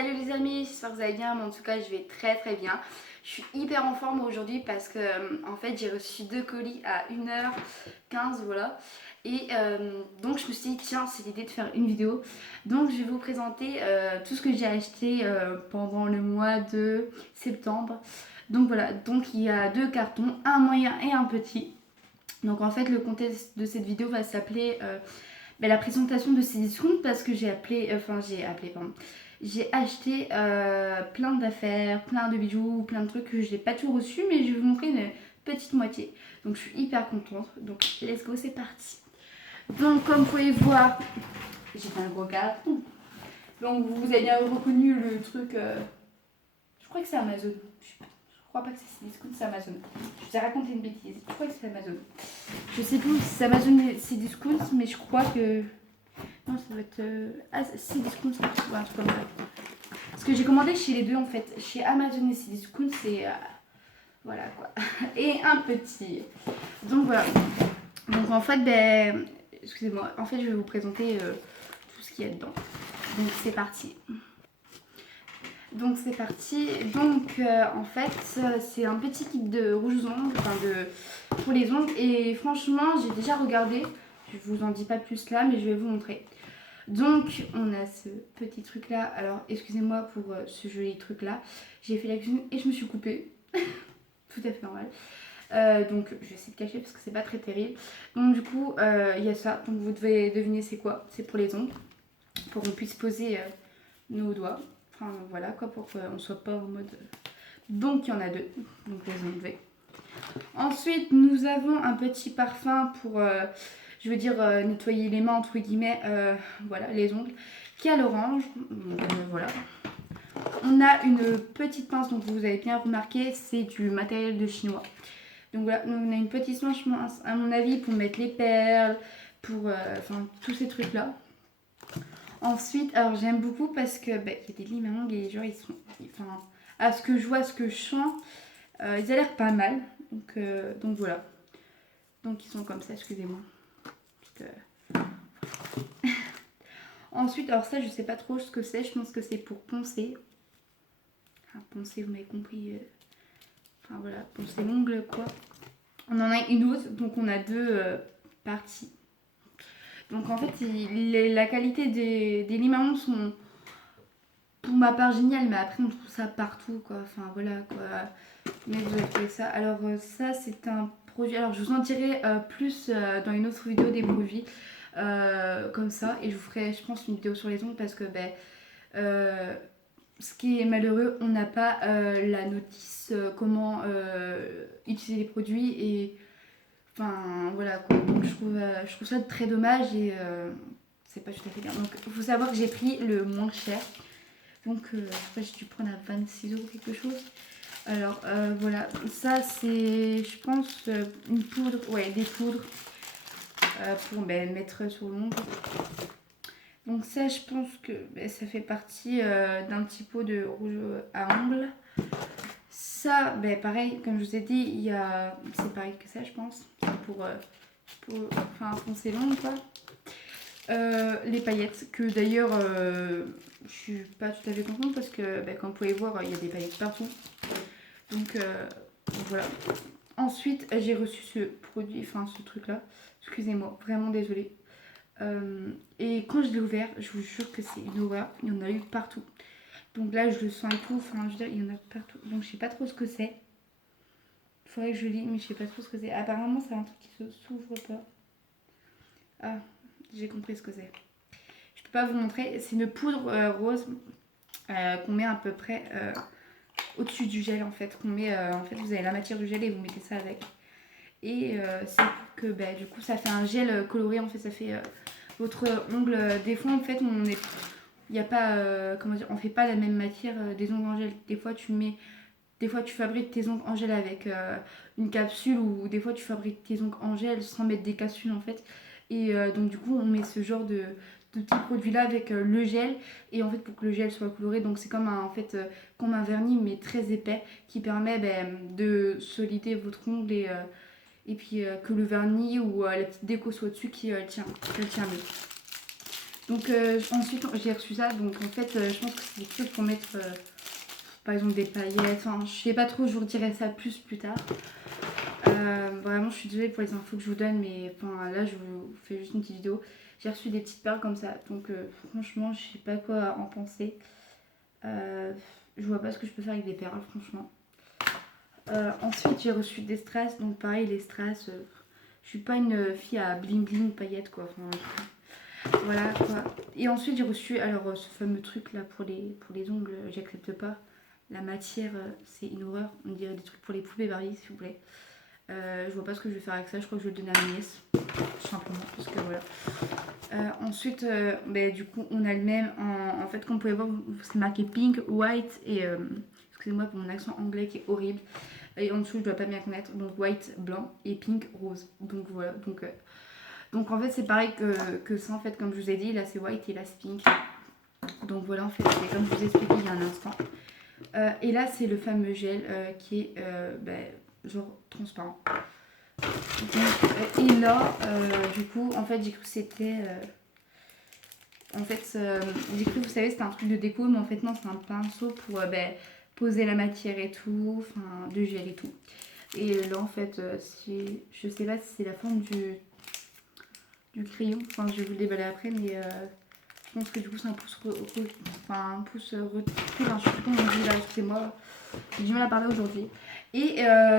Salut les amis, j'espère que vous allez bien, mais en tout cas je vais très bien. Je suis hyper en forme aujourd'hui parce que en fait j'ai reçu 2 colis à 1h15, voilà. Et donc je me suis dit tiens, c'est l'idée de faire une vidéo. Donc je vais vous présenter tout ce que j'ai acheté pendant le mois de septembre. Donc voilà, donc il y a 2 cartons, un moyen et un petit. Donc en fait le contexte de cette vidéo va s'appeler la présentation de ces discounts parce que j'ai acheté plein d'affaires, plein de bijoux, plein de trucs que je n'ai pas tout reçu, mais je vais vous montrer une petite moitié. Donc je suis hyper contente. Donc let's go, c'est parti. Donc comme vous pouvez voir, j'ai fait un gros carton. Donc vous avez bien reconnu le truc, je crois que c'est Amazon. Je crois pas que c'est Cdiscount, c'est Amazon. Je vous ai raconté une bêtise. Je crois que c'est Amazon. Je sais plus si c'est Amazon et Cdiscount, mais je crois que... Non, ça doit être... Ah, Cdiscount, c'est un truc comme ça. Parce que j'ai commandé chez les deux en fait. Chez Amazon et Cdiscount, c'est... Voilà quoi. Et un petit. Donc voilà. Donc en fait, excusez-moi. En fait, je vais vous présenter tout ce qu'il y a dedans. Donc c'est parti. Donc c'est parti. Donc en fait c'est un petit kit de rouge aux ongles, pour les ongles. Et franchement j'ai déjà regardé. Je vous en dis pas plus là, mais je vais vous montrer. Donc on a ce petit truc là. Alors excusez-moi pour ce joli truc là. J'ai fait la cuisine et je me suis coupée. Tout à fait normal. Donc je vais essayer de cacher parce que c'est pas très terrible. Donc du coup il y a ça. Donc vous devez deviner c'est quoi. C'est pour les ongles. Pour qu'on puisse poser nos doigts. Enfin voilà quoi, pour qu'on soit pas en mode... Donc il y en a deux, donc les enlever. Ensuite nous avons un petit parfum pour, je veux dire, nettoyer les mains entre guillemets, voilà, les ongles, qui a l'orange. Voilà. On a une petite pince, donc vous avez bien remarqué, c'est du matériel de chinois. Donc voilà, on a une petite pince à mon avis pour mettre les perles, pour tous ces trucs là. Ensuite, alors j'aime beaucoup parce que y a des limes à ongles et les gens ils sont, à ce que je vois, à ce que je sens, ils ont l'air pas mal. Donc voilà. Donc ils sont comme ça, excusez-moi. Ensuite, alors ça je sais pas trop ce que c'est, je pense que c'est pour poncer. Enfin, poncer, vous m'avez compris. Enfin voilà, poncer l'ongle quoi. On en a une autre, donc on a deux parties. Donc en fait, la qualité des limes à ongles sont, pour ma part, génial, mais après on trouve ça partout quoi. Enfin voilà quoi. Mais vous avez trouvé ça. Alors ça c'est un produit. Alors je vous en dirai plus dans une autre vidéo des produits comme ça. Et je vous ferai je pense une vidéo sur les ongles parce que ce qui est malheureux, on n'a pas la notice comment utiliser les produits et enfin voilà quoi. Donc je trouve ça très dommage et c'est pas tout à fait bien. Donc il faut savoir que j'ai pris le moins cher. Donc je crois que j'ai dû prendre à 26 € quelque chose. Alors voilà, ça c'est je pense une poudre, ouais des poudres pour mettre sur l'ongle. Donc ça je pense que ça fait partie d'un petit pot de rouge à ongles. Ça pareil comme je vous ai dit, c'est pareil que ça je pense, pour poncer l'ongle quoi. Les paillettes que d'ailleurs je suis pas tout à fait contente parce que comme vous pouvez voir il y a des paillettes partout. Donc voilà. Ensuite j'ai reçu ce produit, ce truc là. Excusez-moi, vraiment désolée. Et quand je l'ai ouvert, je vous jure que c'est une horreur. Il y en a eu partout. Donc là je le sens et tout. Enfin je veux dire il y en a partout. Donc je sais pas trop ce que c'est. Il faudrait que je lis mais je sais pas trop ce que c'est. Apparemment c'est un truc qui se s'ouvre pas. Ah j'ai compris ce que c'est. Je peux pas vous montrer. C'est une poudre rose qu'on met à peu près au-dessus du gel en fait. Qu'on met en fait vous avez la matière du gel et vous mettez ça avec. Et c'est pour que du coup ça fait un gel coloré en fait. Ça fait votre ongle. Des fois en fait on est... Il n'y a pas, comment dire, on fait pas la même matière des ongles en gel. Des fois tu fabriques tes ongles en gel avec une capsule ou des fois tu fabriques tes ongles en gel sans mettre des capsules en fait. Et donc du coup on met ce genre de petits produits là avec le gel et en fait pour que le gel soit coloré, donc c'est comme comme un vernis mais très épais qui permet de solider votre ongle et puis que le vernis ou la petite déco soit dessus qui tient mieux. Donc ensuite j'ai reçu ça, donc en fait je pense que c'est quelque chose pour mettre par exemple des paillettes, enfin je sais pas trop, je vous redirai ça plus tard. Vraiment je suis désolée pour les infos que je vous donne, mais enfin là je vous fais juste une petite vidéo. J'ai reçu des petites perles comme ça, donc franchement je sais pas quoi en penser. Je vois pas ce que je peux faire avec des perles franchement. Ensuite j'ai reçu des strass, donc pareil les strass, je suis pas une fille à bling bling paillettes quoi. Enfin, voilà quoi. Et ensuite j'ai reçu alors ce fameux truc là pour les ongles, j'accepte pas. La matière c'est une horreur, on dirait des trucs pour les poupées Barbie s'il vous plaît. Je vois pas ce que je vais faire avec ça, je crois que je vais le donner à ma nièce. Tout simplement, parce que voilà. Ensuite, du coup, on a le même. En fait, comme vous pouvez voir, c'est marqué pink, white et. Excusez-moi pour mon accent anglais qui est horrible. Et en dessous, je dois pas bien connaître. Donc, white, blanc et pink, rose. Donc, voilà. Donc en fait, c'est pareil que ça, en fait, comme je vous ai dit. Là, c'est white et là, c'est pink. Donc, voilà, en fait, c'est comme je vous ai expliqué il y a un instant. Et là, c'est le fameux gel qui est genre transparent. Donc, et là, du coup, en fait, j'ai cru que c'était. En fait, j'ai cru que vous savez, c'était un truc de déco, mais en fait, non, c'est un pinceau pour poser la matière et tout, enfin, de gel et tout. Et là, en fait, je sais pas si c'est la forme du crayon, enfin, je vais vous le déballer après, mais je pense que du coup, c'est un pouce recul, enfin, je sais plus comment on dit là, excusez-moi, j'ai du mal à parler aujourd'hui. Et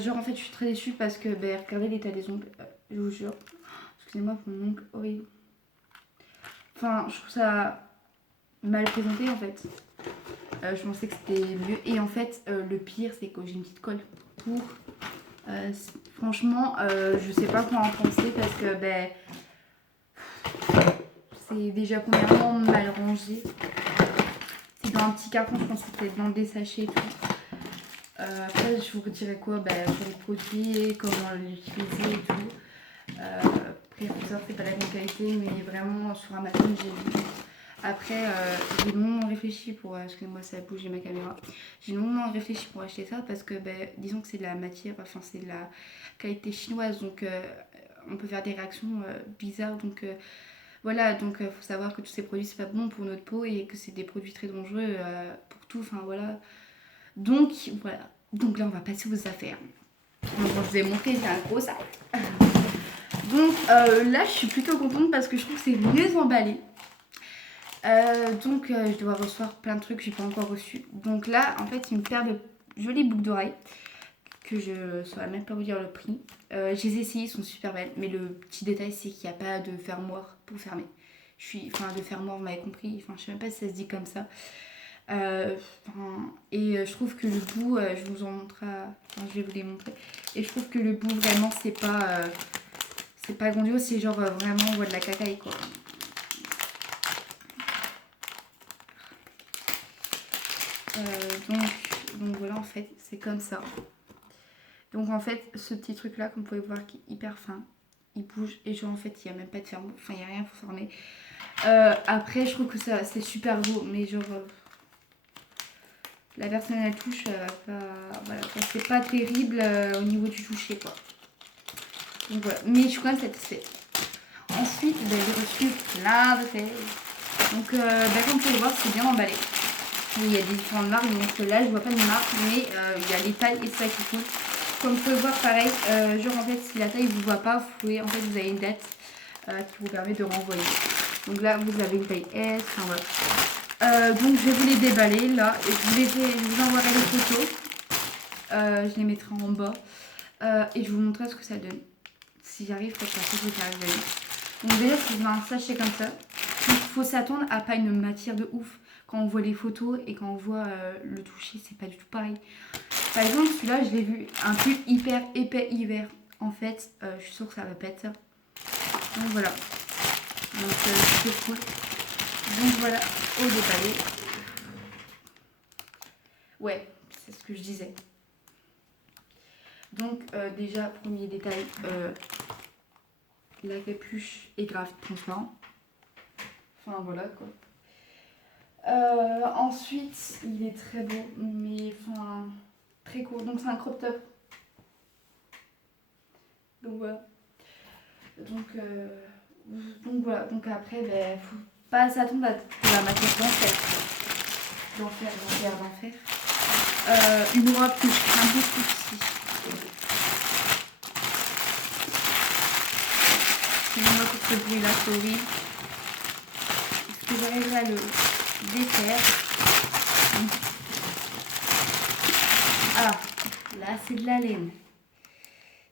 genre, en fait, je suis très déçue parce que, regardez l'état des ongles, je vous jure. Excusez-moi pour mon ongle horrible. Enfin, je trouve ça mal présenté en fait. Je pensais que c'était mieux. Et en fait, le pire, c'est que j'ai une petite colle pour. Franchement, je sais pas quoi en penser parce que c'est déjà premièrement mal rangé. C'est dans un petit carton, je pense que c'était dans des sachets et tout. Après, je vous redirai quoi sur les produits, comment l'utiliser et tout. Après, c'est pas la même qualité, mais vraiment sur Amazon, j'ai vu. Après, j'ai longuement réfléchi pour. Excusez-moi, ça a bougé ma caméra. J'ai longuement réfléchi pour acheter ça parce que, disons que c'est de la matière, enfin, c'est de la qualité chinoise, donc on peut faire des réactions bizarres. Donc voilà, donc faut savoir que tous ces produits, c'est pas bon pour notre peau et que c'est des produits très dangereux pour tout. Enfin, voilà. Donc, voilà. Donc là, on va passer aux affaires. Donc, je vous ai montré, c'est un gros sac. Donc là, je suis plutôt contente parce que je trouve que c'est mieux emballé. Donc je dois recevoir plein de trucs que j'ai pas encore reçu. Donc là, en fait, une paire de jolies boucles d'oreilles que je ne saurais même pas vous dire le prix. Je les ai essayées, ils sont super belles. Mais le petit détail, c'est qu'il n'y a pas de fermoir pour fermer. Enfin, de fermoir, vous m'avez compris. Enfin, je sais même pas si ça se dit comme ça. Et je trouve que le bout, je vous en montre. Enfin, je vais vous les montrer. Et je trouve que le bout, vraiment, c'est pas grandiose. C'est genre vraiment, on voit de la cacaille quoi. Donc voilà, en fait, c'est comme ça. Donc en fait, ce petit truc là, comme vous pouvez voir, qui est hyper fin, il bouge et genre en fait, il n'y a même pas de ferme, enfin, il n'y a rien pour fermer. Après, je trouve que ça c'est super beau, mais genre la personne elle touche, voilà, c'est pas terrible au niveau du toucher quoi. Donc voilà, mais je suis quand même satisfaite. Ensuite, j'ai reçu plein de thèses. Donc, comme vous pouvez voir, c'est bien emballé. Il y a des différentes marques, donc là je vois pas de marque, mais il y a les tailles et ça qui compte. Comme vous pouvez voir pareil, genre en fait si la taille vous voit pas, vous pouvez, en fait vous avez une date qui vous permet de renvoyer. Donc là vous avez une taille S, enfin voilà. Donc je vais vous les déballer là, et je vous enverrai les photos. Je les mettrai en bas et je vous montrerai ce que ça donne. Si j'arrive, peut-être la photo qui arrive. Donc déjà c'est un sachet comme ça. Il faut s'attendre à pas une matière de ouf. Quand on voit les photos et quand on voit le toucher, c'est pas du tout pareil. Par exemple, celui-là, je l'ai vu, un pull hyper épais hiver. En fait, je suis sûre que ça va pas être ça. Donc voilà. Donc c'est cool. Donc voilà, au déballé. Ouais, c'est ce que je disais. Donc déjà, premier détail, la capuche est grave transparent. Enfin voilà quoi. Ensuite, il est très beau, mais enfin très court. Donc c'est un crop top. Donc voilà. Donc voilà. Donc après, pas s'attendre à de la matière d'enfer. D'enfer. Une robe que je crains beaucoup aussi. Excusez-moi pour ce bruit là, sorry. Est-ce que j'arriverai à le défaire? Ah, là c'est de la laine.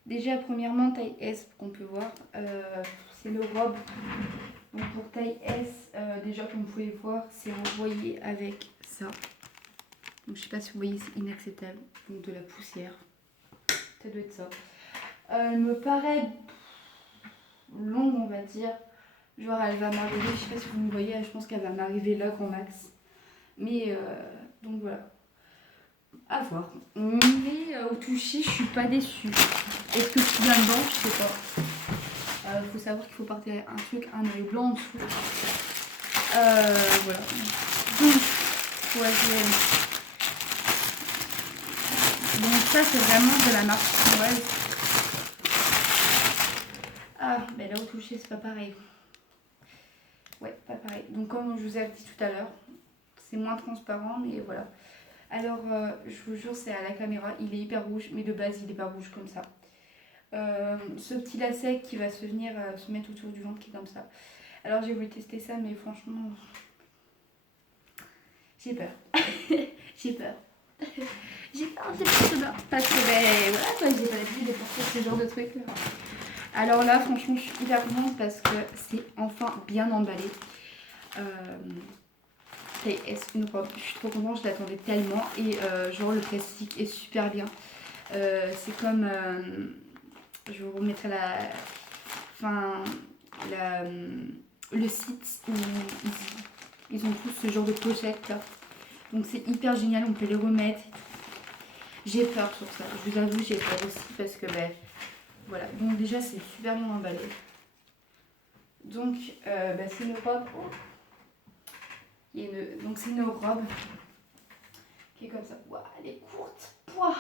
Déjà premièrement taille S qu'on peut voir, c'est le robe. Donc pour taille S, déjà comme vous pouvez voir, c'est envoyé avec ça. Donc je sais pas si vous voyez, c'est inacceptable. Donc de la poussière. Ça doit être ça. Elle me paraît longue, on va dire. Genre elle va m'arriver, je sais pas si vous me voyez, je pense qu'elle va m'arriver là grand max. Mais donc voilà. À voir. Mais au toucher, je suis pas déçue. Est-ce que c'est bien dedans? Je sais pas. Faut savoir qu'il faut partir un truc, un œil blanc en dessous. Voilà. Donc, troisième. Donc ça, c'est vraiment de la marque chinoise. Ah, mais là au toucher, c'est pas pareil. Ouais, pas pareil. Donc comme je vous ai dit tout à l'heure, c'est moins transparent, mais voilà. Alors, je vous jure, c'est à la caméra, il est hyper rouge, mais de base, il n'est pas rouge comme ça. Ce petit lacet qui va se venir se mettre autour du ventre qui est comme ça. Alors, j'ai voulu tester ça, mais franchement, j'ai peur. J'ai peur. J'ai peur parce que, ben voilà, quoi, j'ai pas l'habitude de porter ce genre de truc là. Alors là, franchement, je suis hyper contente parce que c'est enfin bien emballé. Taille S, une robe, je suis trop contente, je l'attendais tellement et genre le plastique est super bien. C'est comme, je vous remettrai le site où ils ont tous ce genre de pochette là. Donc c'est hyper génial, on peut les remettre. J'ai peur sur ça, je vous avoue j'ai peur aussi parce que ben voilà, donc déjà c'est super bien emballé. Donc c'est une robe. Donc c'est une robe qui est comme ça. Wow, elle est courte. Pouah,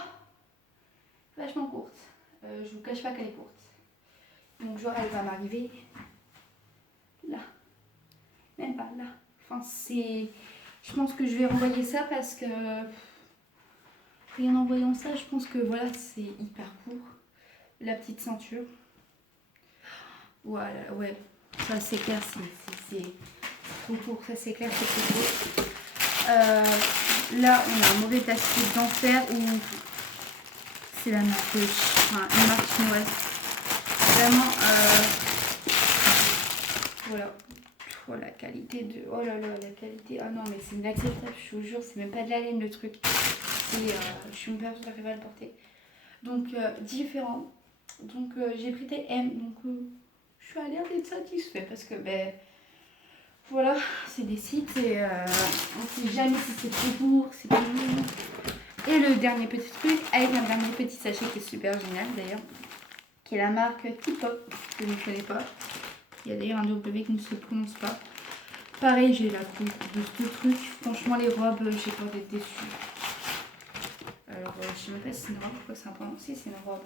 vachement courte. Je vous cache pas qu'elle est courte. Donc genre elle va m'arriver là. Même pas là. Enfin c'est... Je pense que je vais renvoyer ça parce que... Rien en voyant ça, je pense que voilà, c'est hyper court. La petite ceinture. Voilà, ouais. Ça c'est clair, c'est trop court. Ça c'est clair, c'est trop court. Là, on a un mauvais plastique d'enfer où c'est la marque, une marque chinoise. Vraiment, voilà. Oh, la qualité de... Oh là là, la qualité... Ah non, mais c'est inacceptable, je vous jure, c'est même pas de la laine le truc. Je suis même pas sûre d'arriver à le porter. Donc, différent. Donc, j'ai pris des M. Donc, je suis à l'air d'être satisfaite parce que, ben... Voilà, c'est des sites et on ne sait jamais si c'est trop court, c'est pas lourd. Et le dernier petit truc, avec un dernier petit sachet qui est super génial d'ailleurs, qui est la marque T-Pop, que je ne connais pas. Il y a d'ailleurs un W qui ne se prononce pas. Pareil, j'ai la coupe de ce truc. Franchement, les robes, j'ai peur d'être déçue. Alors, je sais même pas si c'est une robe, quoi, c'est un point. Si, c'est une robe.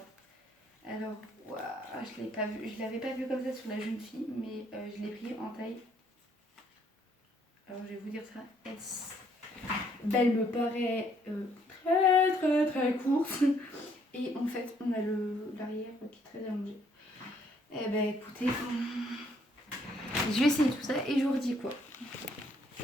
Alors, wow, je l'ai pas vu. Je l'avais pas vu comme ça sur la jeune fille, mais je l'ai pris en taille. Alors je vais vous dire ça, S. Elle me paraît très courte. Et en fait, on a l'arrière qui est très allongé. Eh ben écoutez, je vais essayer tout ça et je vous redis quoi.